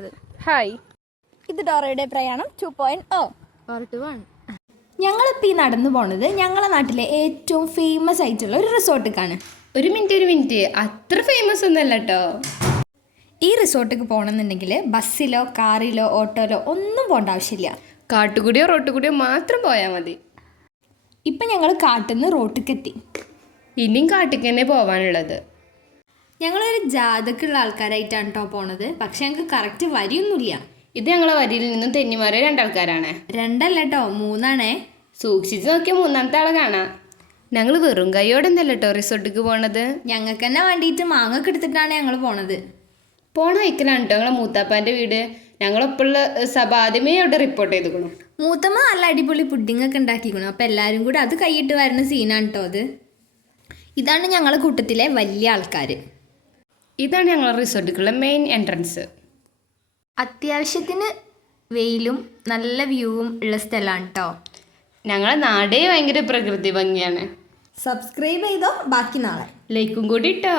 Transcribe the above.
പോകുന്നത്. ഹായ്, ഇത് ഡോറയുടെ പ്രയാണം 2.0 പാർട്ട് 1. ഞങ്ങളിപ്പോൾ ഈ നടന്നു പോണത് ഞങ്ങളുടെ നാട്ടിലെ ഏറ്റവും ഫേമസ് ആയിട്ടുള്ള ഒരു റിസോർട്ടിലേക്കാണ്. ഒരു മിനിറ്റ്, അത്ര ഫേമസ് ഒന്നല്ല കേട്ടോ. ഈ റിസോർട്ടിലേക്ക് പോകണമെന്നുണ്ടെങ്കിൽ ബസ്സിലോ കാറിലോ ഓട്ടോയിലോ ഒന്നും പോകേണ്ട ആവശ്യമില്ല. കാട്ടുകൂടിയോ റോട്ടുകൂടിയോ മാത്രം പോയാൽ മതി. ഇപ്പം ഞങ്ങൾ കാട്ടിൽ നിന്ന് റോട്ടിലേക്ക് എത്തി. ഇനിയും കാട്ടിക്ക് തന്നെ പോവാനുള്ളത്. ഞങ്ങളൊരു ജാതക്കുള്ള ആൾക്കാരായിട്ടാണ് കേട്ടോ പോണത്. പക്ഷെ ഞങ്ങൾക്ക് കറക്റ്റ് വരിയൊന്നുമില്ല. ഇത് ഞങ്ങളെ വരിയിൽ നിന്നും തെന്നിമാറിയ രണ്ടാൾക്കാരാണ്. 2 അല്ല കേട്ടോ, 3 സൂക്ഷിച്ച് നോക്കിയ 3ാമത്തെ ആളെ കാണാം. ഞങ്ങൾ വെറും കൈയോടെ ഒന്നല്ല കേട്ടോ റിസോർട്ടിക്ക് പോണത്. ഞങ്ങൾക്ക് തന്നെ വേണ്ടിയിട്ട് മാങ്ങൊക്കെ എടുത്തിട്ടാണ് ഞങ്ങൾ പോണത്. പോണ വയ്ക്കലാണ് കേട്ടോ ഞങ്ങളെ മൂത്താപ്പാൻ്റെ വീട്. ഞങ്ങളൊപ്പമുള്ള സഭ ആദ്യമേ അവിടെ റിപ്പോർട്ട് ചെയ്തിക്കണം. മൂത്തമ്മ നല്ല അടിപൊളി പുഡിംഗ് ഒക്കെ ഉണ്ടാക്കിക്കണം. അപ്പോൾ എല്ലാവരും കൂടെ അത് കൈയിട്ട് വരുന്ന സീനാണ് കേട്ടോ അത്. ഇതാണ് ഞങ്ങളുടെ കൂട്ടത്തിലെ വലിയ ആൾക്കാർ. ഇതാണ് ഞങ്ങളെ റിസോർട്ടിക്കുള്ള മെയിൻ എൻട്രൻസ്. അത്യാവശ്യത്തിന് വെയിലും നല്ല വ്യൂവും ഉള്ള സ്ഥലമാണ് കേട്ടോ. ഞങ്ങളെ നാടേ ഭയങ്കര പ്രകൃതി ഭംഗിയാണ്. സബ്സ്ക്രൈബ് ചെയ്തോ, ബാക്കി നാളെ ലൈക്കും കൂടി ഇട്ടോ.